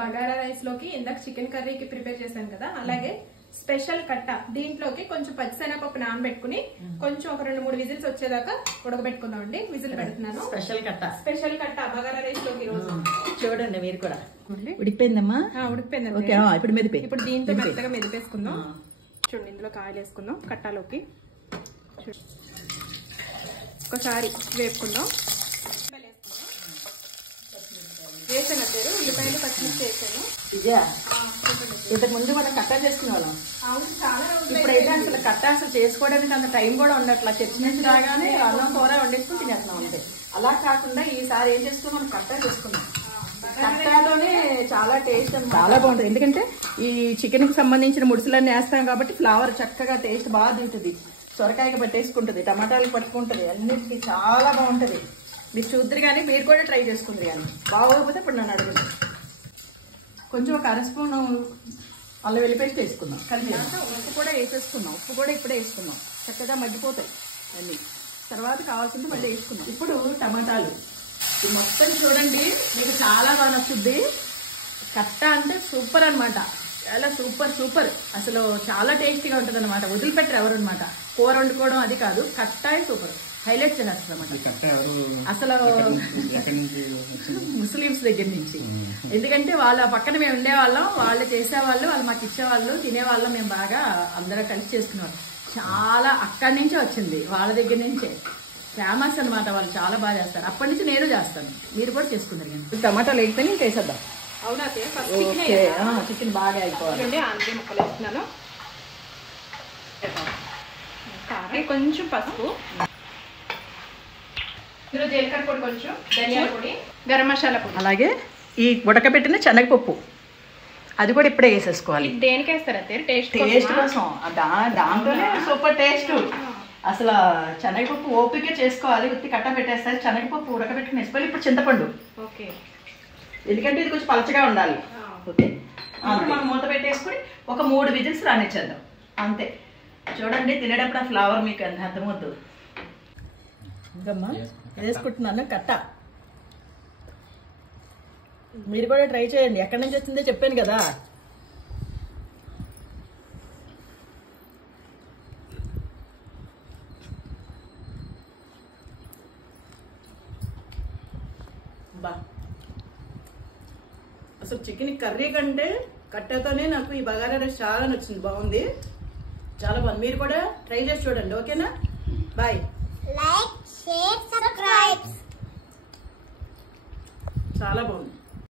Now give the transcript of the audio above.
Bagara rice లోకి ఇందాక chicken కర్రీకి ప్రిపేర్ చేశాను కదా, అలాగే స్పెషల్ కట్ట దీంట్లోకి కొంచెం పచ్చిశనగపప్పు నానబెట్టుకుని కొంచెం ఒక 2-3 విజిల్స్ వచ్చేదాకా ఉడకబెట్టుకుందాం అండి. విజిల్ పెడుతున్నాను. స్పెషల్ కట్ట బగారా రైస్ లోకి రోజు చూడండి మీరు కూడా. ఉడికిపోయిందమ్మా? ఉడికిపోయింది. ఇప్పుడు దీంతో మెత్తగా మెదిపేసుకుందాం. చూడండి, ఇందులో కాయలు వేసుకుందాం కట్టాలోకి. ఒకసారి వేపుకుందాం. వేసాను పేరు ఉల్లిపాయలు పచ్చిమిర్చి వేసాను. ఇంతకు ముందు మనం కట్టా చేసుకునే వాళ్ళం. ఇప్పుడైతే అసలు కట్టా అసలు చేసుకోవడానికి అంత టైం కూడా ఉండట్లా. చర్చి నుంచి రాగానే అన్నం కూర వండేసుకుని తినేస్తున్నాం అంతే. అలా కాకుండా ఈసారి ఏం చేసుకున్నాం, మనం కట్టా చేసుకున్నాం. కట్టాలోనే చాలా టేస్ట్ చాలా బాగుంటుంది. ఎందుకంటే ఈ చికెన్ కి సంబంధించిన ముడుసులన్నీ వేస్తాం కాబట్టి ఫ్లేవర్ చక్కగా టేస్ట్ బాగా తింటుంది. సొరకాయకి పట్టేసుకుంటుంది, టమాటాలు పట్టుకుంటుంది, అన్నిటికీ చాలా బాగుంటుంది. మీరు చూద్దరు కానీ మీరు కూడా ట్రై చేసుకుందరు కానీ బాగోకపోతే ఇప్పుడు నన్ను అడుగుంది. కొంచెం ఒక 1 స్పూన్ అల్లం వెల్లుల్లి పేస్ట్ వేసుకుందాం. కలిపి ఉప్పు కూడా వేసేసుకున్నాం. ఉప్పు కూడా ఇప్పుడే వేసుకున్నాం. చక్కగా మగ్గిపోతాయి అన్నీ. తర్వాత కావాల్సింది మళ్ళీ వేసుకున్నాం. ఇప్పుడు టమాటాలు ఇది మొత్తం చూడండి, మీకు చాలా బాగా నచ్చుద్ది. కట్ట అంటే సూపర్ అనమాట. చాలా సూపర్ అసలు చాలా టేస్టీగా ఉంటుంది అనమాట. వదిలిపెట్టరు ఎవరు అనమాట. కూర వండుకోవడం అది కాదు, కట్టాయి సూపర్ హైలైట్ చేస్తారు అనమాట. అసలు ముస్లిమ్స్ దగ్గర నుంచి. ఎందుకంటే వాళ్ళ పక్కన మేము ఉండేవాళ్ళం, వాళ్ళు చేసేవాళ్ళు, వాళ్ళు మాకు ఇచ్చేవాళ్ళు, తినేవాళ్ళం. మేము బాగా అందరం కలిసి చేసుకునేవాళ్ళం. చాలా అక్కడి నుంచే వచ్చింది, వాళ్ళ దగ్గర నుంచే ఫేమస్ అనమాట. వాళ్ళు చాలా బాగా చేస్తారు. అప్పటి నుంచి నేను చేస్తాను, మీరు కూడా చేసుకుంటారు. కానీ టమాటాలు వేగిపోయి ఇంకా వేసేద్దాం. అవునా? చికెన్ బాగా అయిపోవాలి. ఆంధ్రీ ముక్కలు వేస్తున్నాను. కొంచెం పసుపు, ఇందులో జీలకర్ర పొడి, కొంచెం ధనియాల పొడి, గరం మసాలా పొడి, అలాగే ఈ ఉడకబెట్టిన శనగపప్పు అది కూడా ఇప్పుడే వేసేసుకోవాలి. దేనికి వేస్తారు అంతే? టేస్ట్ కోసం. దాంట్లోనే సూపర్ టేస్ట్. అసలు శనగపప్పు ఓపిక చేసుకోవాలి. ఉత్తి కట్ట పెట్టేస్తారు. శనగపప్పు ఉడకబెట్టుకుని వేసుకోవాలి. ఇప్పుడు చింతపండు. ఓకే. ఎందుకంటే ఇది కొంచెం పలచగా ఉండాలి. ఓకే. మనం మూత పెట్టేసుకుని ఒక 3 విజిల్స్ రానిచ్చేద్దాం అంతే. చూడండి తినేటప్పుడు ఆ ఫ్లేవర్ మీకు అర్థమవుద్దు. ఇంకమ్మా వేసుకుంటున్నాను కట్ట. మీరు కూడా ట్రై చేయండి. ఎక్కడి నుంచి వచ్చిందో చెప్పాను కదా. బా అసలు చికెన్ కర్రీ కంటే కట్టతోనే నాకు ఈ బగారా రైస్ చాలా నచ్చింది. బాగుంది, చాలా బాగుంది. మీరు కూడా ట్రై చేసి చూడండి. ఓకేనా? బాయ్. Like, share, subscribe. చాలా బాగుంది.